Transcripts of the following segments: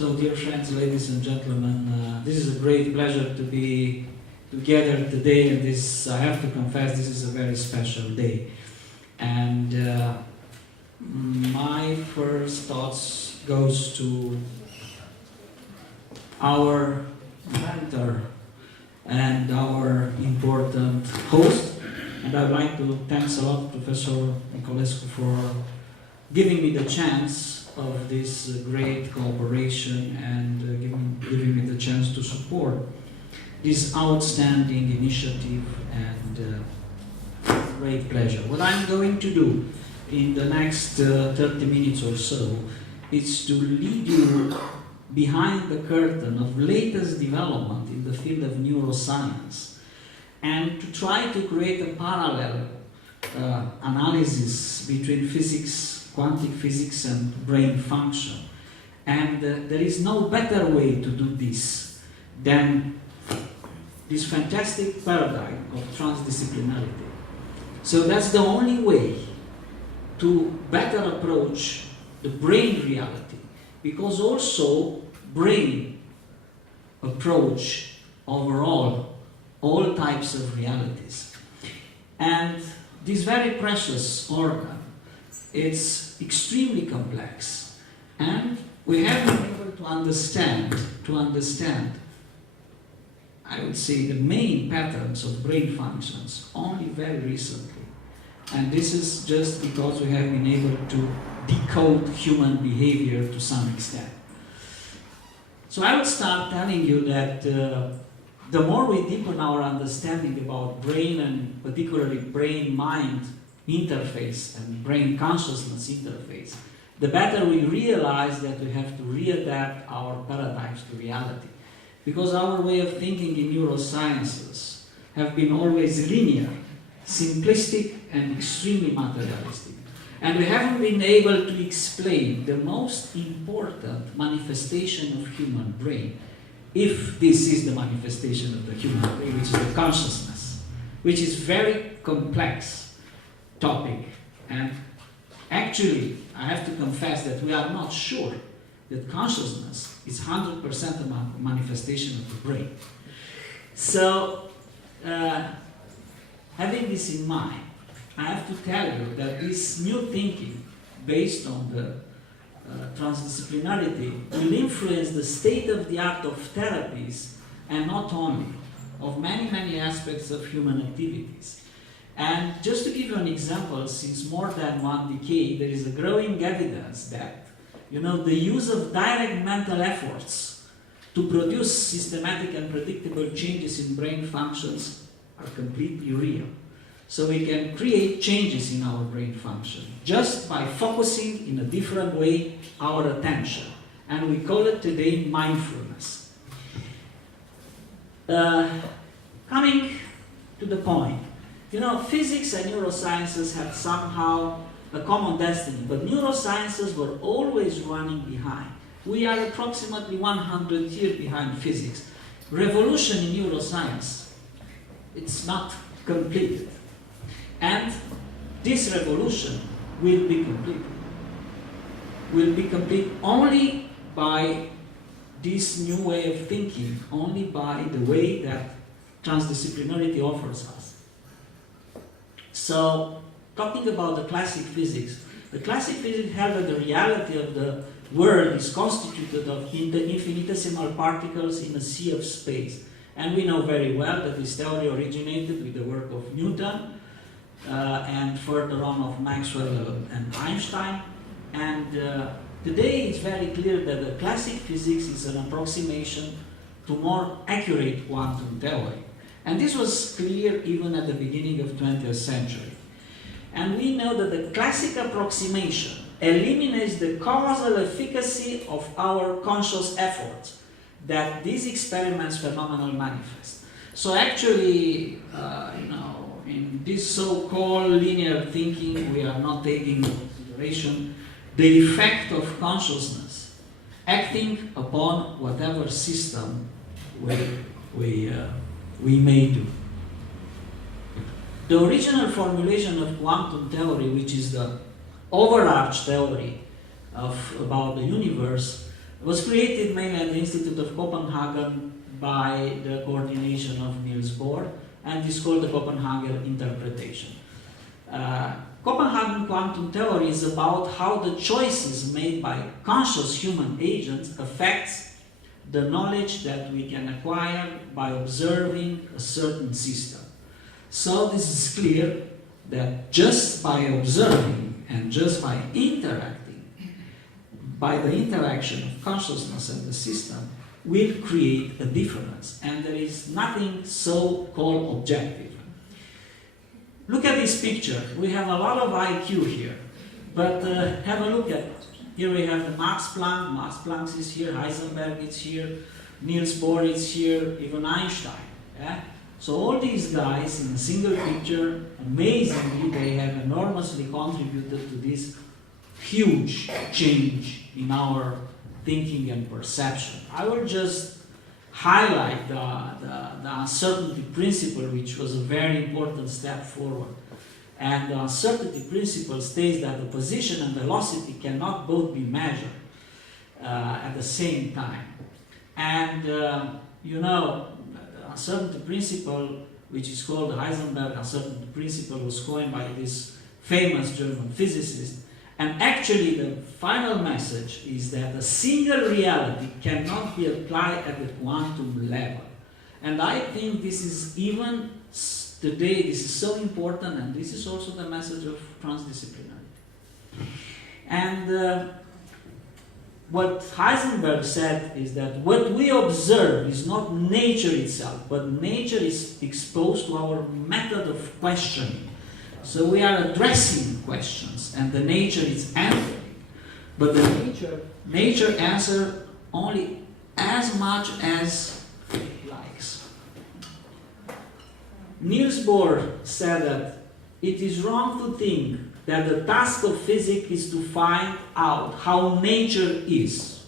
So, dear friends, ladies and gentlemen, this is a great pleasure to be together today, and this, I have to confess, this is a very special day. And my first thoughts goes to our mentor and our important host. And I'd like to thank a lot Professor Nicolescu for giving me the chance of this great cooperation and giving me the chance to support this outstanding initiative, and great pleasure. What I'm going to do in the next 30 minutes or so is to lead you behind the curtain of latest development in the field of neuroscience, and to try to create a parallel analysis between physics, quantic physics, and brain function. And there is no better way to do this than this fantastic paradigm of transdisciplinarity. So that's the only way to better approach the brain reality, because also brain approach overall all types of realities. And this very precious organ, it's extremely complex, and we have been able to understand, I would say, the main patterns of brain functions only very recently. And this is just because we have been able to decode human behavior to some extent. So I would start telling you that the more we deepen our understanding about brain, and particularly brain-mind interface and brain-consciousness interface, the better we realize that we have to readapt our paradigms to reality. Because our way of thinking in neurosciences have been always linear, simplistic, and extremely materialistic. And we haven't been able to explain the most important manifestation of human brain, if this is the manifestation of the human brain, which is the consciousness, which is very complex topic. And actually, I have to confess that we are not sure that consciousness is 100% a manifestation of the brain. So, having this in mind, I have to tell you that this new thinking based on the transdisciplinarity will influence the state-of-the-art of therapies, and not only, of many, many aspects of human activities. And just to give you an example, since more than one decade, there is a growing evidence that, the use of direct mental efforts to produce systematic and predictable changes in brain functions are completely real. So we can create changes in our brain function just by focusing in a different way our attention. And we call it today mindfulness. Coming to the point, physics and neurosciences have somehow a common destiny, but neurosciences were always running behind. We are approximately 100 years behind physics. Revolution in neuroscience, it's not completed. And this revolution will be completed. Will be complete only by this new way of thinking, only by the way that transdisciplinarity offers us. So, talking about the classic physics, the classic physics held that the reality of the world is constituted of infinitesimal particles in a sea of space. And we know very well that this theory originated with the work of Newton, and further on of Maxwell and Einstein. And today it's very clear that the classic physics is an approximation to more accurate quantum theory. And this was clear even at the beginning of 20th century. And we know that the classic approximation eliminates the causal efficacy of our conscious efforts that these experiments phenomenal manifest. So actually, in this so-called linear thinking, we are not taking into consideration the effect of consciousness acting upon whatever system we may do. The original formulation of quantum theory, which is the overarch theory about the universe, It was created mainly at the Institute of Copenhagen by the coordination of Niels Bohr, and is called the Copenhagen interpretation. Copenhagen quantum theory is about how the choices made by conscious human agents affects the knowledge that we can acquire by observing a certain system. So this is clear that just by observing and just by interacting, by the interaction of consciousness and the system, will create a difference, and there is nothing so-called objective. Look at this picture. We have a lot of IQ here, but have a look at it. Here we have the Max Planck is here, Heisenberg is here, Niels Bohr is here, even Einstein. Yeah? So all these guys in a single picture, amazingly, they have enormously contributed to this huge change in our thinking and perception. I will just highlight the uncertainty principle, which was a very important step forward. And the uncertainty principle states that the position and velocity cannot both be measured at the same time. And you know, the uncertainty principle, which is called the Heisenberg uncertainty principle, was coined by this famous German physicist. And actually the final message is that a single reality cannot be applied at the quantum level. And I think this is even today, this is so important, and this is also the message of transdisciplinarity. And what Heisenberg said is that what we observe is not nature itself, but nature is exposed to our method of questioning. So we are addressing questions, and the nature is answering. But the nature answers only as much as it likes. Niels Bohr said that it is wrong to think that the task of physics is to find out how nature is.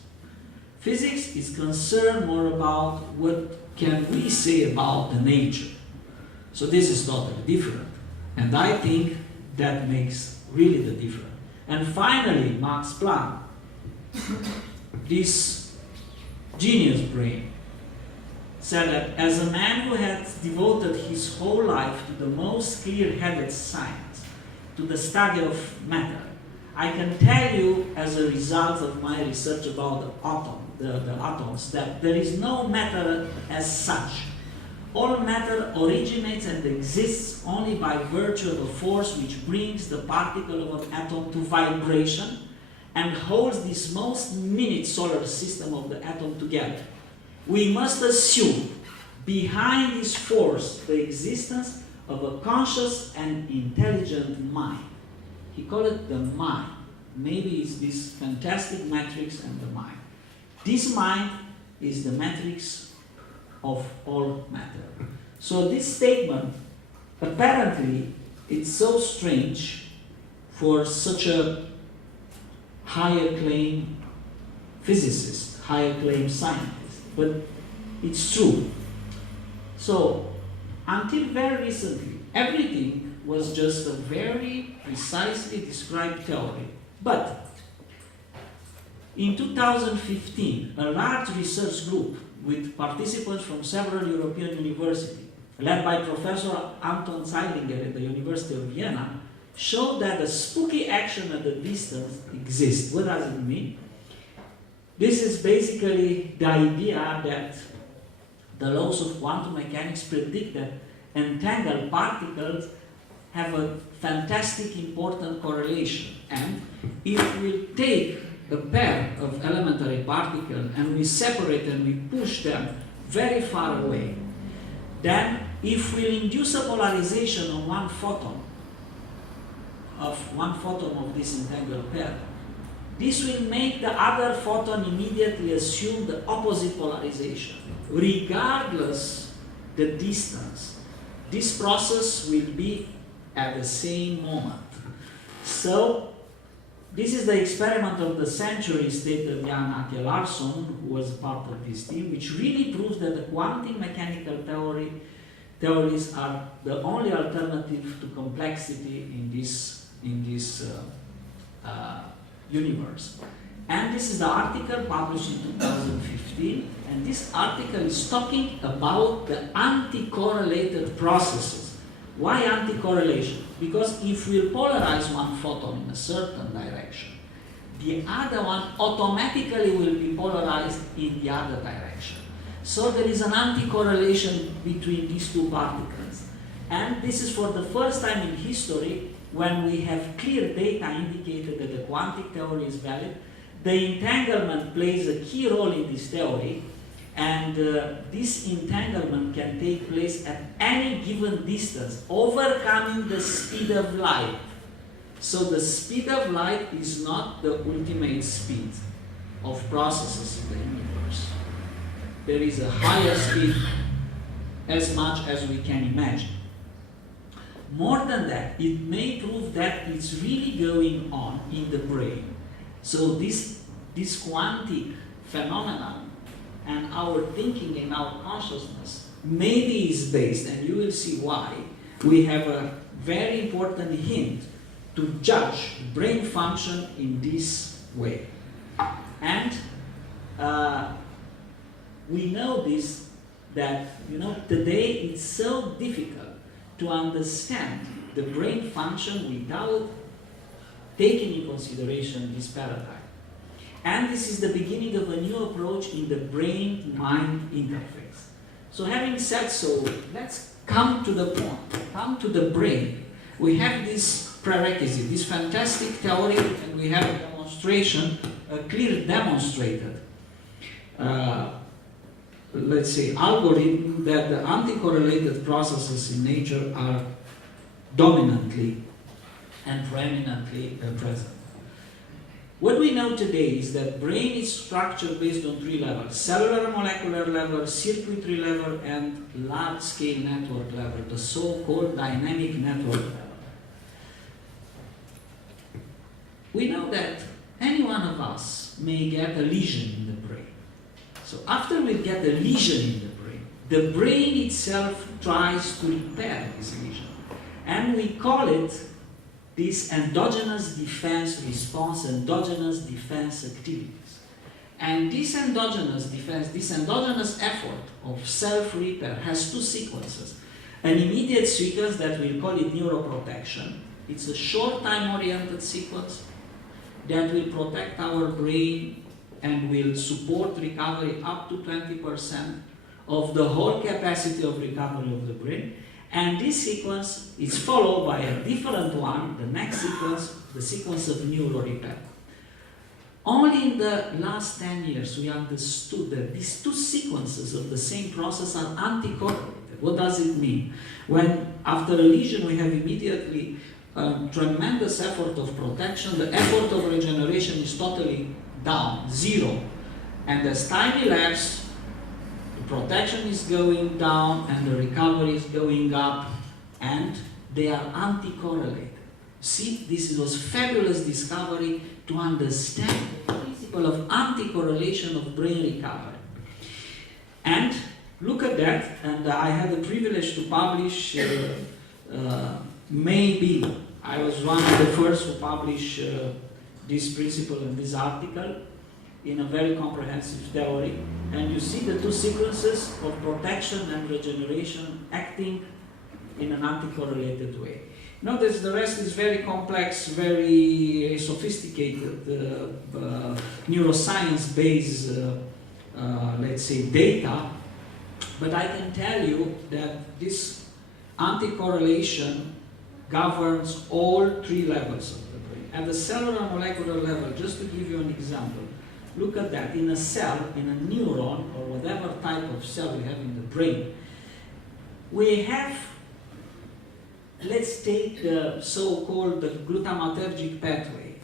Physics is concerned more about what can we say about the nature. So this is totally different. And I think that makes really the difference. And finally, Max Planck, this genius brain, said that as a man who had devoted his whole life to the most clear-headed science, to the study of matter, I can tell you, as a result of my research about the atoms, that there is no matter as such. All matter originates and exists only by virtue of a force which brings the particle of an atom to vibration and holds this most minute solar system of the atom together. We must assume behind this force the existence of a conscious and intelligent mind. He called it the mind. Maybe it's this fantastic matrix and the mind. This mind is the matrix of all matter. So this statement, apparently, it's so strange for such a higher claim physicist, higher claim scientist, but it's true. So, until very recently, everything was just a very precisely described theory. But in 2015, a large research group with participants from several European universities, led by Professor Anton Zeilinger at the University of Vienna, showed that a spooky action at a distance exists. What does it mean? This is basically the idea that the laws of quantum mechanics predict that entangled particles have a fantastic important correlation. And if we take a pair of elementary particles and we separate and we push them very far away, then if we induce a polarization on one photon of this entangled pair, this will make the other photon immediately assume the opposite polarization, regardless the distance. This process will be at the same moment. So, this is the experiment of the century, stated Jan Ake Larsson, who was part of this team, which really proves that the quantum mechanical theories are the only alternative to complexity in this universe. And this is the article published in 2015, and this article is talking about the anti-correlated processes. Why anti-correlation? Because if we polarize one photon in a certain direction, the other one automatically will be polarized in the other direction. So there is an anti-correlation between these two particles. And this is for the first time in history when we have clear data indicated that the quantic theory is valid. The entanglement plays a key role in this theory, and this entanglement can take place at any given distance, overcoming the speed of light. So the speed of light is not the ultimate speed of processes in the universe. There is a higher speed, as much as we can imagine. More than that, it may prove that it's really going on in the brain. So this quantic phenomenon and our thinking and our consciousness maybe is based, and you will see why, we have a very important hint to judge brain function in this way. And we know this, that today it's so difficult to understand the brain function without taking into consideration this paradigm. And this is the beginning of a new approach in the brain-mind interface. So having said so, let's come to the point, come to the brain. We have this prerequisite, this fantastic theory, and we have a demonstration, a clear demonstrated, let's say, algorithm that the anti-correlated processes in nature are dominantly and preeminently present. What we know today is that brain is structured based on three levels: cellular molecular level, circuitry level, and large-scale network level, the so-called dynamic network level. We know that any one of us may get a lesion in the brain. So after we get a lesion in the brain itself tries to repair this lesion. And we call it this endogenous defense response, endogenous defense activities. And this endogenous defense, this endogenous effort of self-repair has two sequences. An immediate sequence that we'll call it neuroprotection. It's a short time-oriented sequence that will protect our brain and will support recovery up to 20% of the whole capacity of recovery of the brain. And this sequence is followed by a different one, the next sequence, the sequence of neural repair. Only in the last 10 years we understood that these two sequences of the same process are anti-correlated. What does it mean? When after a lesion we have immediately tremendous effort of protection, the effort of regeneration is totally down, zero. And as time elapses, the protection is going down and the recovery is going up, and they are anti-correlated. See, this was fabulous discovery to understand the principle of anti-correlation of brain recovery. And look at that, and I had the privilege to publish, maybe I was one of the first to publish this principle and this article in a very comprehensive theory. And you see the two sequences of protection and regeneration acting in an anti-correlated way. Notice the rest is very complex, very sophisticated neuroscience-based, let's say, data. But I can tell you that this anti-correlation governs all three levels of the brain. At the cellular molecular level, just to give you an example, look at that. In a cell, in a neuron, or whatever type of cell we have in the brain, we have, let's take the so-called glutamatergic pathway.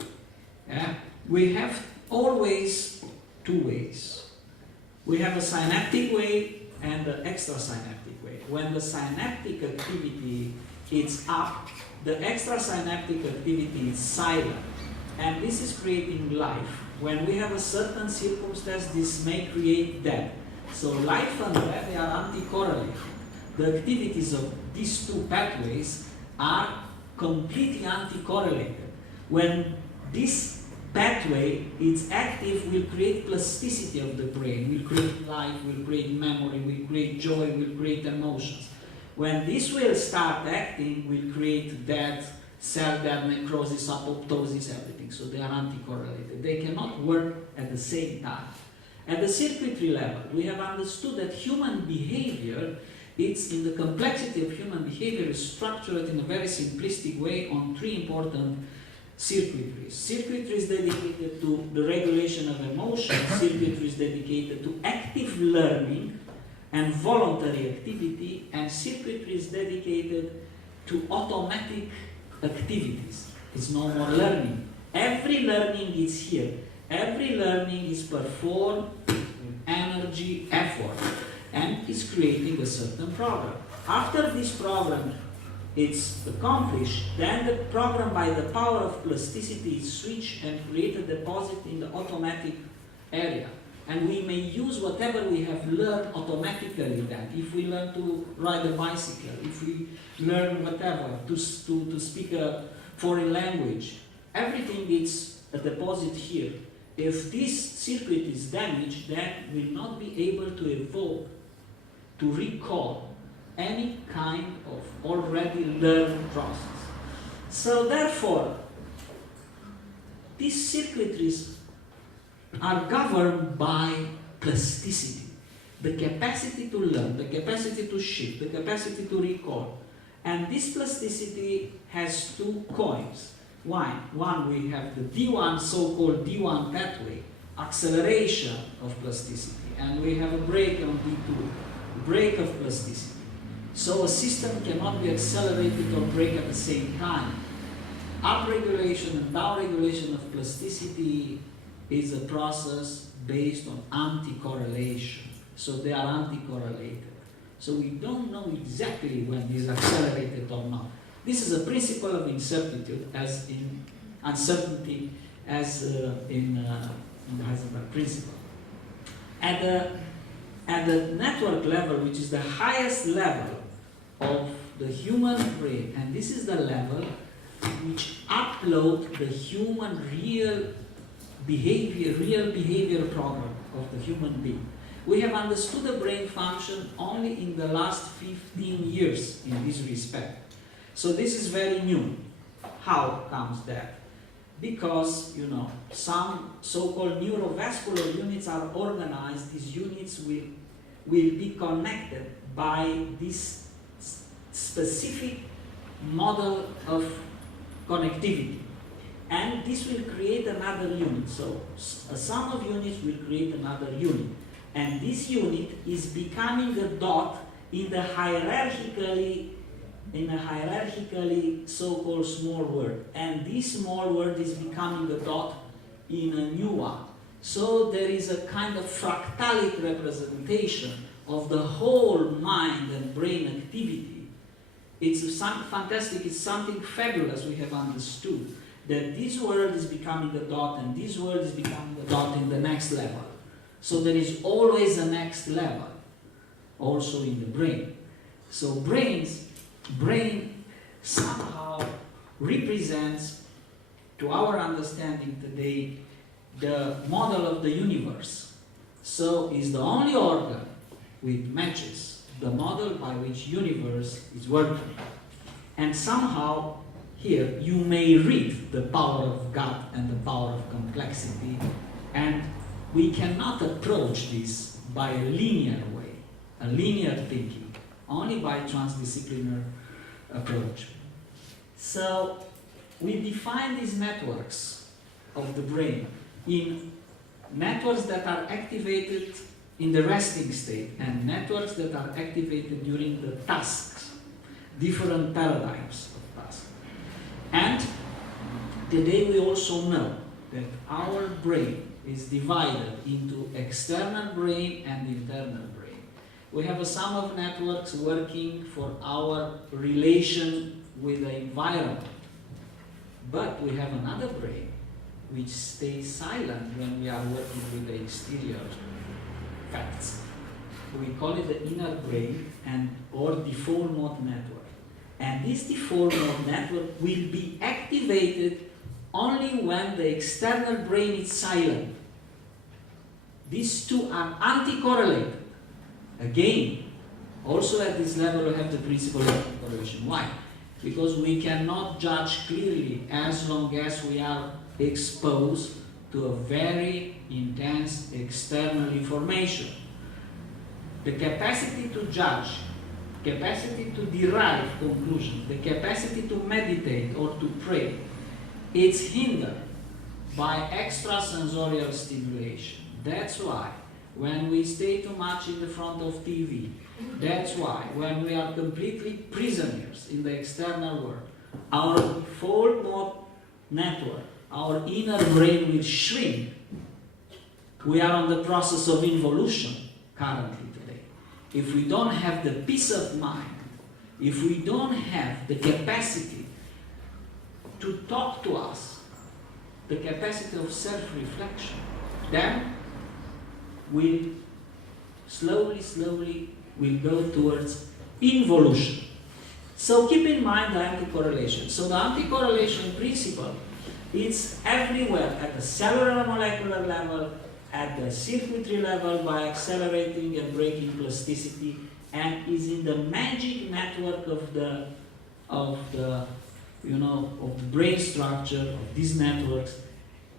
Yeah? We have always two ways. We have a synaptic way and an extrasynaptic way. When the synaptic activity is up, the extrasynaptic activity is silent. And this is creating life. When we have a certain circumstance, this may create death. So life and death, they are anti-correlated. The activities of these two pathways are completely anti-correlated. When this pathway is active will create plasticity of the brain, will create life, will create memory, will create joy, will create emotions. When this will start acting, will create death, cell death, necrosis, apoptosis, everything. So they are anti-correlated. They cannot work at the same time. At the circuitry level, we have understood that human behavior, it's in the complexity of human behavior is structured in a very simplistic way on three important circuitries. Circuitries dedicated to the regulation of emotions, circuitries dedicated to active learning and voluntary activity, and circuitries dedicated to automatic activities. It's no more learning. Every learning is here. Every learning is performed with energy, effort, and is creating a certain program. After this program it's accomplished, then the program by the power of plasticity is switched and create a deposit in the automatic area. And we may use whatever we have learned automatically then. If we learn to ride a bicycle, if we learn whatever, to speak a foreign language, everything is a deposit here. If this circuit is damaged, then we'll not be able to evoke, to recall any kind of already learned process. So therefore, these circuitries are governed by plasticity, the capacity to learn, the capacity to shift, the capacity to recall. And this plasticity has two coins. One, we have the D1, so-called D1 pathway, acceleration of plasticity, and we have a break on D2, break of plasticity. So a system cannot be accelerated or break at the same time. Upregulation and downregulation of plasticity is a process based on anti-correlation. So they are anti-correlated. So we don't know exactly when it is accelerated or not. This is a principle of incertitude, as in uncertainty, as in the Heisenberg principle. At the network level, which is the highest level of the human brain, and this is the level which upload the human real behavior program of the human being. We have understood the brain function only in the last 15 years in this respect. So this is very new. How comes that? Because, some so-called neurovascular units are organized. These units will be connected by this specific model of connectivity. And this will create another unit. So a sum of units will create another unit. And this unit is becoming a dot in the hierarchically so-called small world. And this small world is becoming a dot in a new one. So there is a kind of fractalic representation of the whole mind and brain activity. It's fantastic, it's something fabulous we have understood. That this world is becoming a dot and this world is becoming a dot in the next level. So there is always a next level, also in the brain. So brain somehow represents, to our understanding today, the model of the universe. So is the only organ which matches the model by which universe is working. And somehow here you may read the power of God and the power of complexity, and we cannot approach this by a linear way, a linear thinking, only by transdisciplinary approach. So we define these networks of the brain in networks that are activated in the resting state and networks that are activated during the tasks, different paradigms of tasks. And today we also know that our brain is divided into external brain and internal brain. We have a sum of networks working for our relation with the environment. But we have another brain which stays silent when we are working with the exterior facts. We call it the inner brain or default mode network. And this default mode network will be activated only when the external brain is silent. These two are anti-correlated. Again, also at this level we have the principle of correlation. Why? Because we cannot judge clearly as long as we are exposed to a very intense external information. The capacity to judge, capacity to derive conclusions, the capacity to meditate or to pray, it's hindered by extrasensorial stimulation. That's why when we stay too much in the front of TV, that's why when we are completely prisoners in the external world, our fault mode network, our inner brain will shrink. We are on the process of involution currently today. If we don't have the peace of mind, if we don't have the capacity to talk to us, the capacity of self-reflection, then we slowly will go towards involution. So keep in mind the anti-correlation. So the anti-correlation principle, it's everywhere at the cellular molecular level, at the circuitry level by accelerating and breaking plasticity, and is in the magic network of the brain structure of these networks,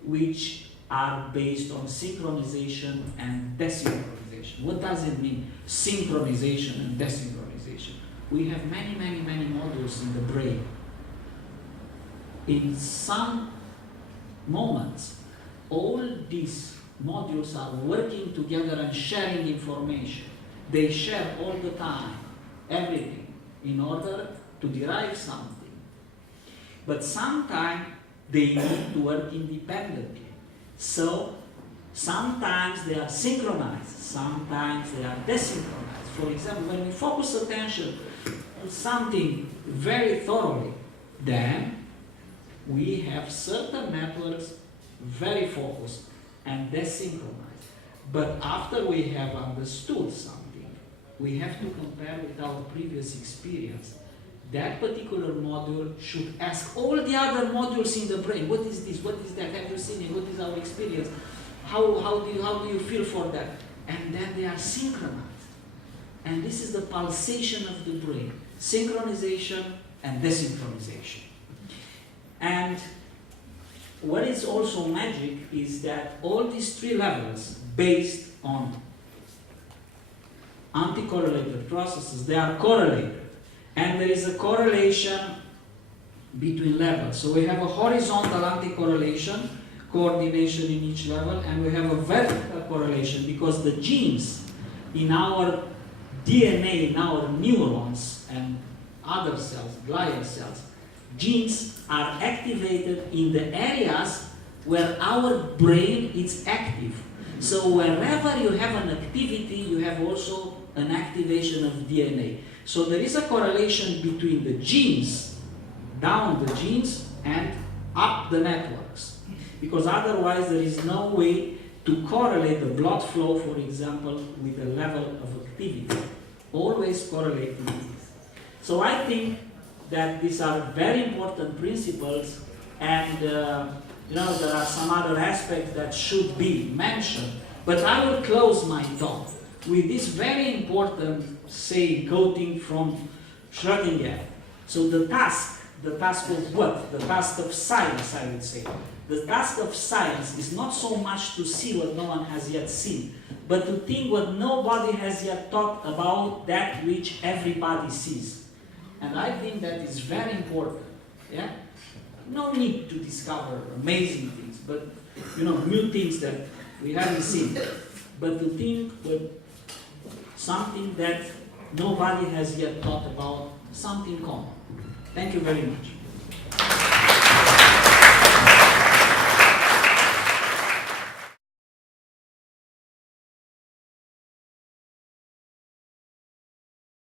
which are based on synchronization and desynchronization. What does it mean, synchronization and desynchronization? We have many modules in the brain. In some moments, all these modules are working together and sharing information. They share all the time, everything, in order to derive something. But sometimes they need to work independently. So sometimes they are synchronized, sometimes they are desynchronized. For example, when we focus attention on something very thoroughly, then we have certain networks very focused and desynchronized. But after we have understood something, we have to compare with our previous experience. That particular module should ask all the other modules in the brain, what is this, what is that, have you seen it, what is our experience, how do you feel for that? And then they are synchronized. And this is the pulsation of the brain, synchronization and desynchronization. And what is also magic is that all these three levels based on anti-correlated processes, they are correlated. And there is a correlation between levels. So we have a horizontal anti-correlation, coordination in each level, and we have a vertical correlation because the genes in our DNA, in our neurons and other cells, glial cells, genes are activated in the areas where our brain is active. So wherever you have an activity, you have also an activation of DNA. So there is a correlation between the genes, down the genes, and up the networks. Because otherwise there is no way to correlate the blood flow, for example, with the level of activity. Always correlating these. So I think that these are very important principles, and there are some other aspects that should be mentioned. But I will close my talk with this very important saying, quoting from Schrödinger. So the task of what? The task of science, I would say. The task of science is not so much to see what no one has yet seen, but to think what nobody has yet thought about that which everybody sees. And I think that is very important. Yeah? No need to discover amazing things, but new things that we haven't seen. But to think with something that nobody has yet thought about, something common. Thank you very much.